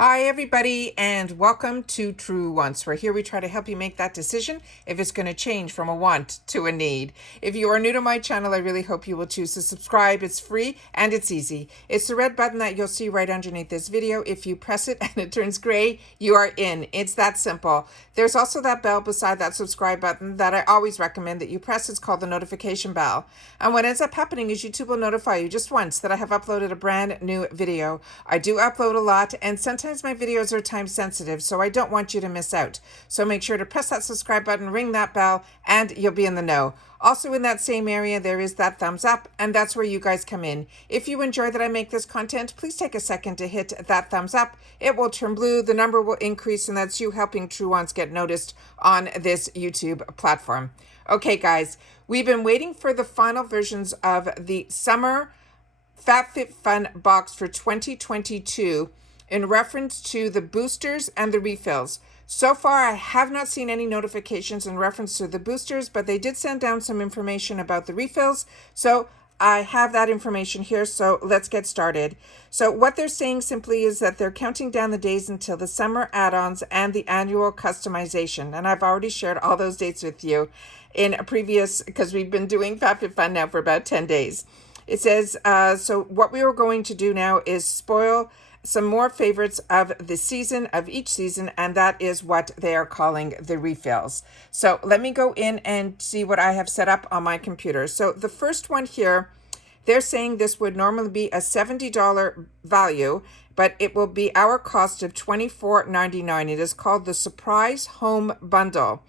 Hi, everybody, and welcome to True Wants, where here we try to help you make that decision if it's going to change from a want to a need. If you are new to my channel, I really hope you will choose to subscribe. It's free and it's easy. It's the red button that you'll see right underneath this video. If you press it and it turns gray, you are in. It's that simple. There's also that bell beside that subscribe button that I always recommend that you press. It's called the notification bell. And what ends up happening is YouTube will notify you just once that I have uploaded a brand new video. I do upload a lot, and sometimes my videos are time sensitive, so I don't want you to miss out. So make sure to press that subscribe button, ring that bell, and you'll be in the know. Also in that same area, there is that thumbs up, and that's where you guys come in. If you enjoy that I make this content, please take a second to hit that thumbs up. It will turn blue, the number will increase, and that's you helping True Wants get noticed on this YouTube platform. Okay, guys, we've been waiting for the final versions of the summer FABFITFUN box for 2022 in reference to the boosters and the refills. So far, I have not seen any notifications in reference to the boosters, but they did send down some information about the refills. So I have that information here, so let's get started. So what they're saying simply is that they're counting down the days until the summer add-ons and the annual customization. And I've already shared all those dates with you in a previous, because we've been doing FABFITFUN now for about 10 days. It says, so what we are going to do now is spoil some more favorites of the season, of each season, and that is what they are calling the refills. So let me go in and see what I have set up on my computer. So the first one here, they're saying this would normally be a $70 value, but it will be our cost of $24.99. It is called the Surprise Home Bundle.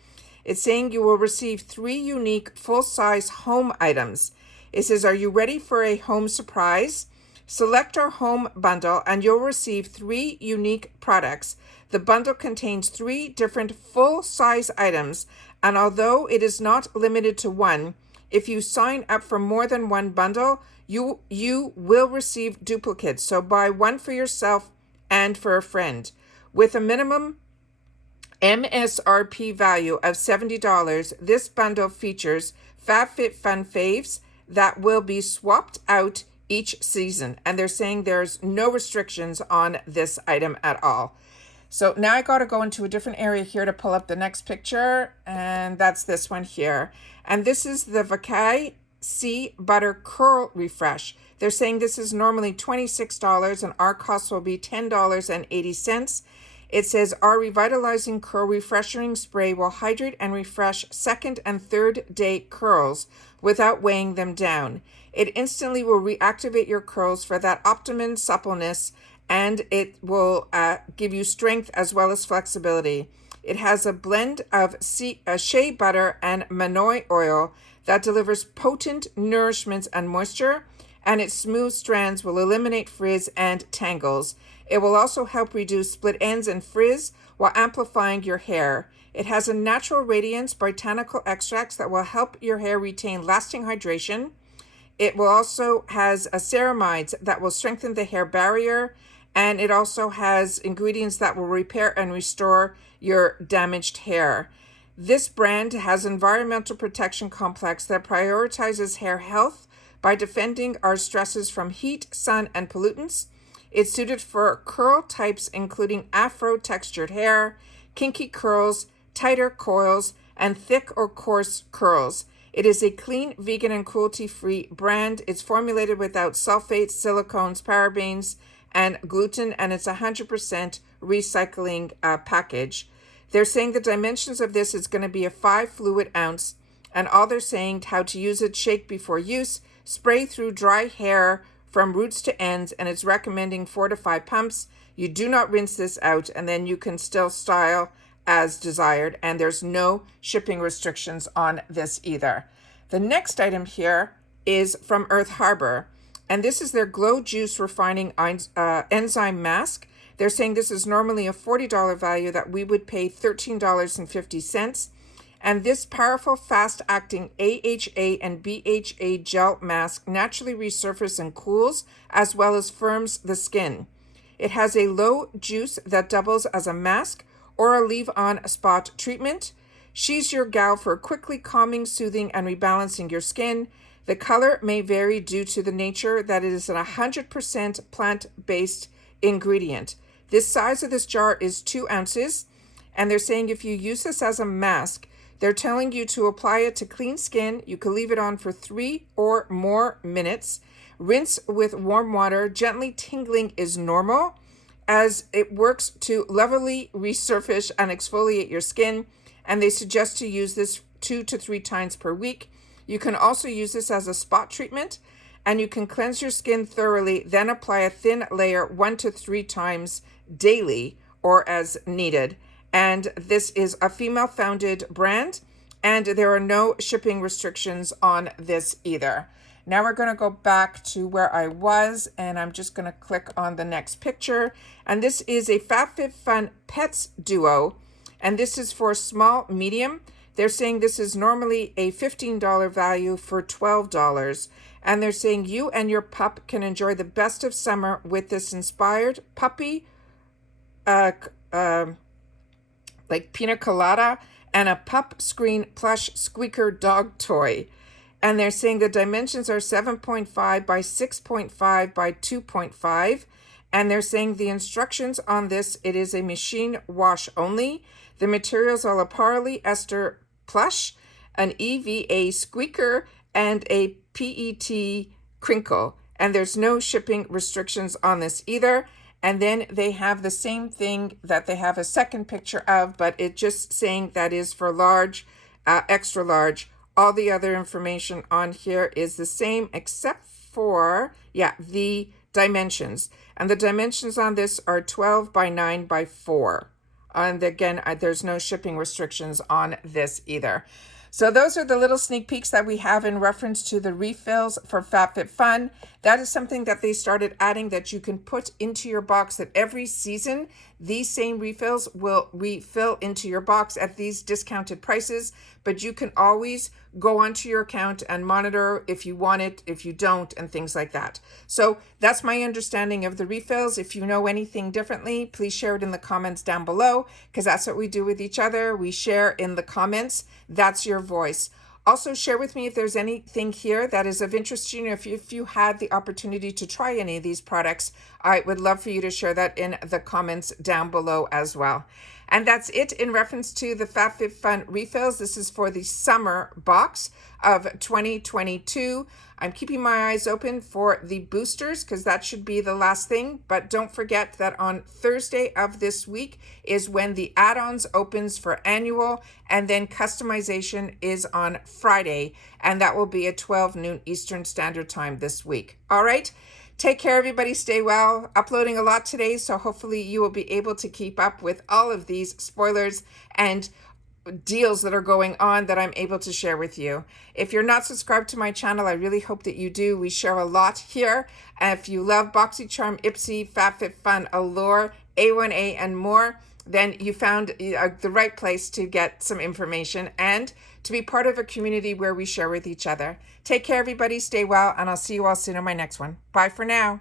It's saying you will receive 3 unique full-size home items. It says, are you ready for a home surprise? Select our home bundle and you'll receive 3 unique products. The bundle contains 3 different full-size items, and although it is not limited to one, if you sign up for more than one bundle, you will receive duplicates. So buy one for yourself and for a friend. With a minimum MSRP value of $70, this bundle features FABFITFUN faves that will be swapped out each season, and they're saying there's no restrictions on this item at all. So now I got to go into a different area here to pull up the next picture, and that's this one here. And this is the Vacay Sea Butter Curl Refresh. They're saying this is normally $26 and our cost will be $10.80. It says our revitalizing curl refreshing spray will hydrate and refresh second and third day curls without weighing them down. It instantly will reactivate your curls for that optimum suppleness, and it will give you strength as well as flexibility. It has a blend of shea butter and manoi oil that delivers potent nourishment and moisture, and its smooth strands will eliminate frizz and tangles. It will also help reduce split ends and frizz while amplifying your hair. It has a natural radiance botanical extracts that will help your hair retain lasting hydration. It will also has ceramides that will strengthen the hair barrier, and it also has ingredients that will repair and restore your damaged hair. This brand has environmental protection complex that prioritizes hair health by defending our stresses from heat, sun, and pollutants. It's suited for curl types including afro textured hair, kinky curls, tighter coils, and thick or coarse curls. It is a clean, vegan, and cruelty-free brand. It's formulated without sulfates, silicones, parabens, and gluten, and it's 100% recycling package. They're saying the dimensions of this is going to be a 5 fluid ounce, and all they're saying how to use it: shake before use, spray through dry hair from roots to ends, and it's recommending 4 to 5 pumps. You do not rinse this out, and then you can still style as desired, and there's no shipping restrictions on this either. The next item here is from Earth Harbor, and this is their Glow Juice Refining Enzyme Mask. They're saying this is normally a $40 value that we would pay $13.50. And this powerful, fast-acting AHA and BHA gel mask naturally resurfaces and cools, as well as firms the skin. It has a low juice that doubles as a mask or a leave-on spot treatment. She's your gal for quickly calming, soothing, and rebalancing your skin. The color may vary due to the nature that it is a 100% plant-based ingredient. This size of this jar is 2 ounces. And they're saying if you use this as a mask, they're telling you to apply it to clean skin. You can leave it on for 3 or more minutes. Rinse with warm water. Gently tingling is normal, as it works to levelly resurface and exfoliate your skin. And they suggest to use this 2 to 3 times per week. You can also use this as a spot treatment, and you can cleanse your skin thoroughly, then apply a thin layer 1 to 3 times daily or as needed. And this is a female-founded brand, and there are no shipping restrictions on this either. Now we're going to go back to where I was, and I'm just going to click on the next picture. And this is a FABFITFUN Pets Duo, and this is for small, medium. They're saying this is normally a $15 value for $12. And they're saying you and your pup can enjoy the best of summer with this inspired puppy like pina colada and a pup screen plush squeaker dog toy. And they're saying the dimensions are 7.5 by 6.5 by 2.5. And they're saying the instructions on this, it is a machine wash only. The materials are a polyester plush, an EVA squeaker, and a PET crinkle. And there's no shipping restrictions on this either. And then they have the same thing that they have a second picture of, but it just saying that is for large, extra large. All the other information on here is the same except for, the dimensions. And the dimensions on this are 12 by 9 by 4. And again, there's no shipping restrictions on this either. So those are the little sneak peeks that we have in reference to the refills for FABFITFUN. That is something that they started adding that you can put into your box, that every season these same refills will refill into your box at these discounted prices. But you can always go onto your account and monitor if you want it, if you don't, and things like that. So that's my understanding of the refills. If you know anything differently, please share it in the comments down below, because that's what we do with each other. We share in the comments. That's your voice. Also, share with me if there's anything here that is of interest to you. If you had the opportunity to try any of these products, I would love for you to share that in the comments down below as well. And that's it in reference to the FABFITFUN refills. This is for the summer box of 2022. I'm keeping my eyes open for the boosters, because that should be the last thing. But don't forget that on Thursday of this week is when the add-ons opens for annual, and then customization is on Friday, and that will be at 12 noon Eastern Standard Time this week. All right. Take care, everybody. Stay well. Uploading a lot today, so hopefully you will be able to keep up with all of these spoilers and deals that are going on that I'm able to share with you. If you're not subscribed to my channel, I really hope that you do. We share a lot here. And if you love BoxyCharm, Ipsy, FABFITFUN, Allure, A1A, and more, then you found the right place to get some information and to be part of a community where we share with each other. Take care, everybody. Stay well, and I'll see you all soon in my next one. Bye for now.